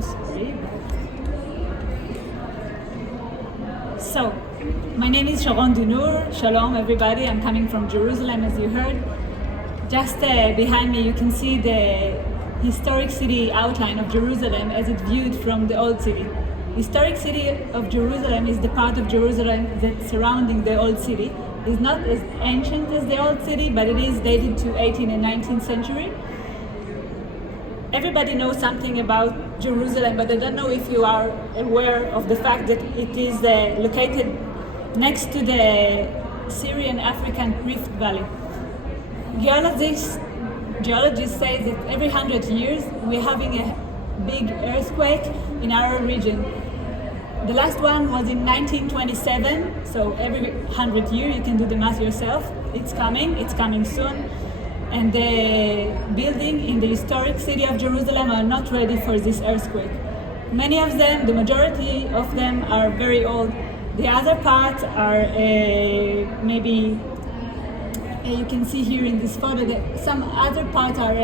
I'm sorry. So, my name is Sharon Dinur. Shalom, everybody. I'm coming from Jerusalem, as you heard. Just behind me, you can see the historic city outline of Jerusalem as it viewed from the old city. Historic city of Jerusalem is the part of Jerusalem that's surrounding the old city. It's not as ancient as the old city, but it is dated to 18th and 19th century. Everybody knows something about Jerusalem, but I don't know if you are aware of the fact that it is located next to the Syrian-African Rift Valley. Geologists say that every 100 years we're having a big earthquake in our region. The last one was in 1927, so every 100 years, you can do the math yourself. It's coming soon. And the buildings in the historic city of Jerusalem are not ready for this earthquake. Many of them, the majority of them, are very old. The other parts are maybe, you can see here in this photo that some other parts are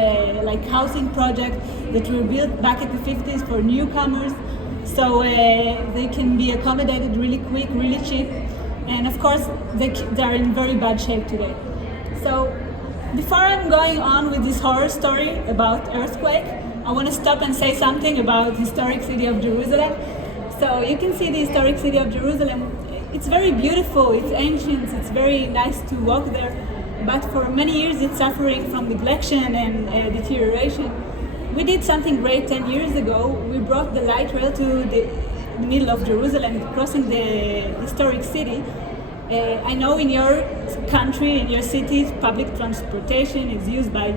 like housing projects that were built back in the 50s for newcomers. So they can be accommodated really quick, really cheap. And of course, they are in very bad shape today. So before I'm going on with this horror story about earthquake, I want to stop and say something about historic city of Jerusalem. So you can see the historic city of Jerusalem. It's very beautiful, it's ancient, it's very nice to walk there. But for many years it's suffering from neglection and deterioration. We did something great 10 years ago. We brought the light rail to the middle of Jerusalem, crossing the historic city. I know in your country, in your cities, public transportation is used by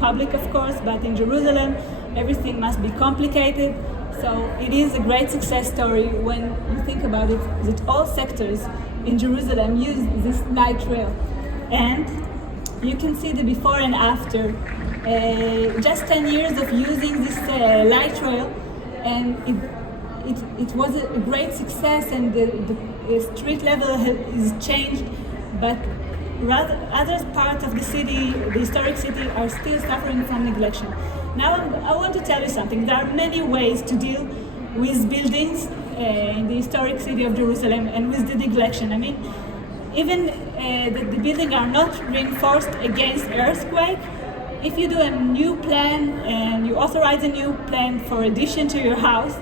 public, of course, but in Jerusalem, everything must be complicated. So it is a great success story when you think about it, that all sectors in Jerusalem use this light rail. And you can see the before and after. Just 10 years of using this light rail, and it was a great success, and the street level is changed, but rather other parts of the city, the historic city, are still suffering from neglection. Now I want to tell you something. There are many ways to deal with buildings in the historic city of Jerusalem and with the neglection. I mean, even the buildings are not reinforced against earthquake. If you do a new plan and you authorize a new plan for addition to your house,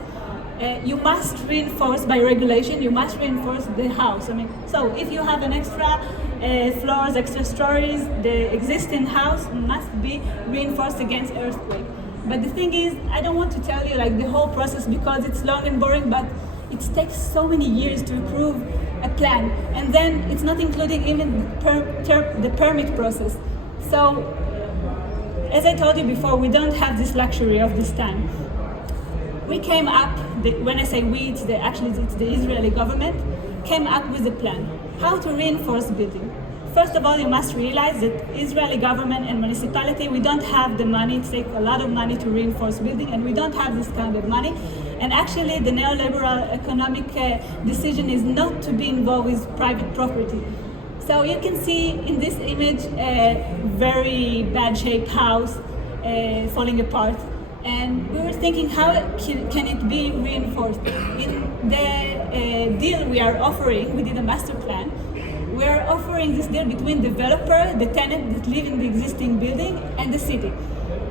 you must reinforce by regulation, you must reinforce the house. I mean, so if you have an extra floors, extra stories, the existing house must be reinforced against earthquake. But the thing is, I don't want to tell you like the whole process because it's long and boring, but it takes so many years to approve a plan. And then it's not including even the permit process. So, as I told you before, we don't have this luxury of this time. We came up, when I say we, it's the Israeli government, came up with a plan how to reinforce building. First of all, you must realize that Israeli government and municipality, we don't have the money. It takes a lot of money to reinforce building, and we don't have this kind of money. And actually, the neoliberal economic decision is not to be involved with private property. So you can see in this image a very bad shaped house falling apart. And we were thinking, how can it be reinforced? In the deal we are offering, we did a master plan, we are offering this deal between developer, the tenant that live in the existing building, and the city.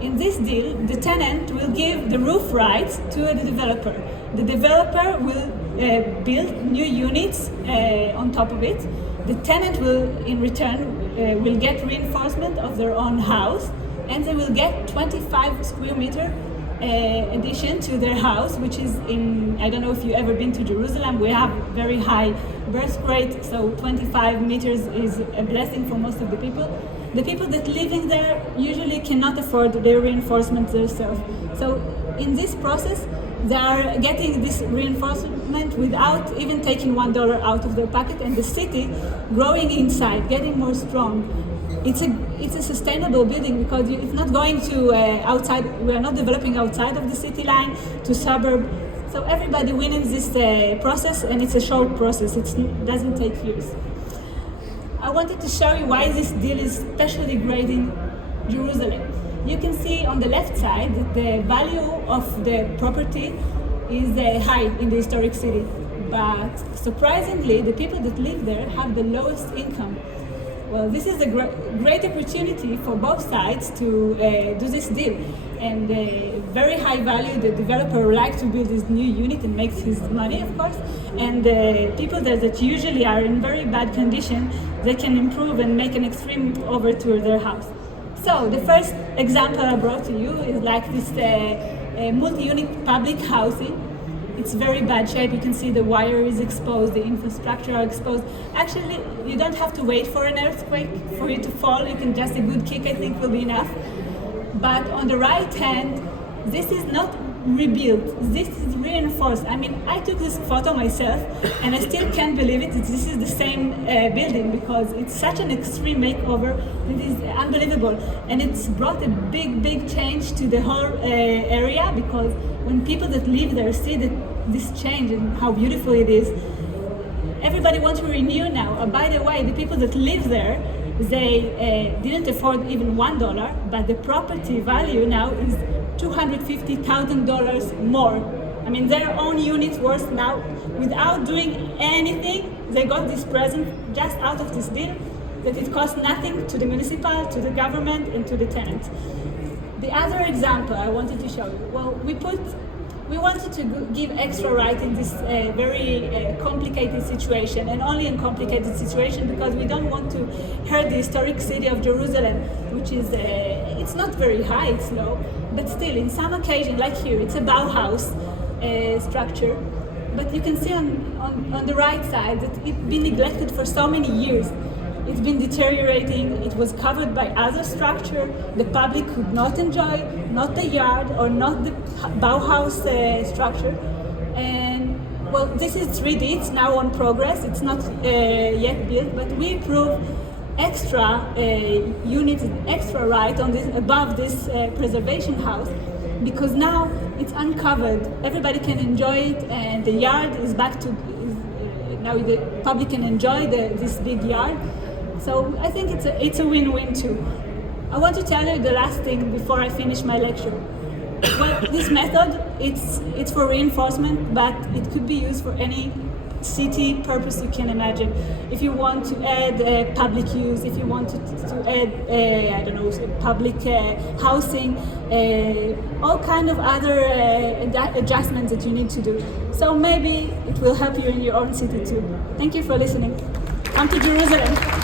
In this deal, the tenant will give the roof rights to the developer. The developer will build new units on top of it. The tenant will, in return, will get reinforcement of their own house, and they will get 25 square meter addition to their house, which is in, I don't know if you've ever been to Jerusalem, we have very high birth rate, so 25 meters is a blessing for most of the people. The people that live in there usually cannot afford their reinforcement themselves. So in this process, they are getting this reinforcement without even taking $1 out of their pocket, and the city growing inside, getting more strong. It's a sustainable building because it's not going to outside. We are not developing outside of the city line to suburb. So everybody wins this process, and it's a short process. It doesn't take years. I wanted to show you why this deal is especially great in Jerusalem. you can see on the left side that the value of the property is high in the historic city. But surprisingly, the people that live there have the lowest income. Well, this is a great opportunity for both sides to do this deal. And very high value, the developer would like to build this new unit and makes his money, of course. And people there that usually are in very bad condition, they can improve and make an extreme over to their house. So the first example I brought to you is like this multi-unit public housing. It's very bad shape. You can see the wire is exposed, the infrastructure are exposed. Actually, you don't have to wait for an earthquake for it to fall. You can just a good kick, I think, will be enough. But on the right hand, this is not rebuilt. This is reinforced. I mean, I took this photo myself, and I still can't believe it. This is the same building because it's such an extreme makeover. It is unbelievable, and it's brought a big change to the whole area because when people that live there see that this change and how beautiful it is, everybody wants to renew now. By the way, the people that live there, they didn't afford even $1, but the property value now is $250,000 more. I mean, their own units worth now, without doing anything, they got this present just out of this deal that it cost nothing to the municipal, to the government, and to the tenants. The other example I wanted to show you, well, we wanted to give extra right in this very complicated situation, and only in complicated situation because we don't want to hurt the historic city of Jerusalem, which is, it's not very high, it's low, but still, in some occasion, like here, it's a Bauhaus structure, but you can see on the right side that it's been neglected for so many years. It's been deteriorating, it was covered by other structure, the public could not enjoy, not the yard or not the Bauhaus structure. And well, this is 3D, it's now on progress, it's not yet built, but we approve extra units, extra right on this, above this preservation house, because now it's uncovered, everybody can enjoy it, and the yard is back to, now the public can enjoy this big yard. So I think it's a win-win too. I want to tell you the last thing before I finish my lecture. Well, this method, it's for reinforcement, but it could be used for any city purpose you can imagine. If you want to add public use, if you want to add, I don't know, public housing, all kind of other adjustments that you need to do. So maybe it will help you in your own city too. Thank you for listening. Come to Jerusalem.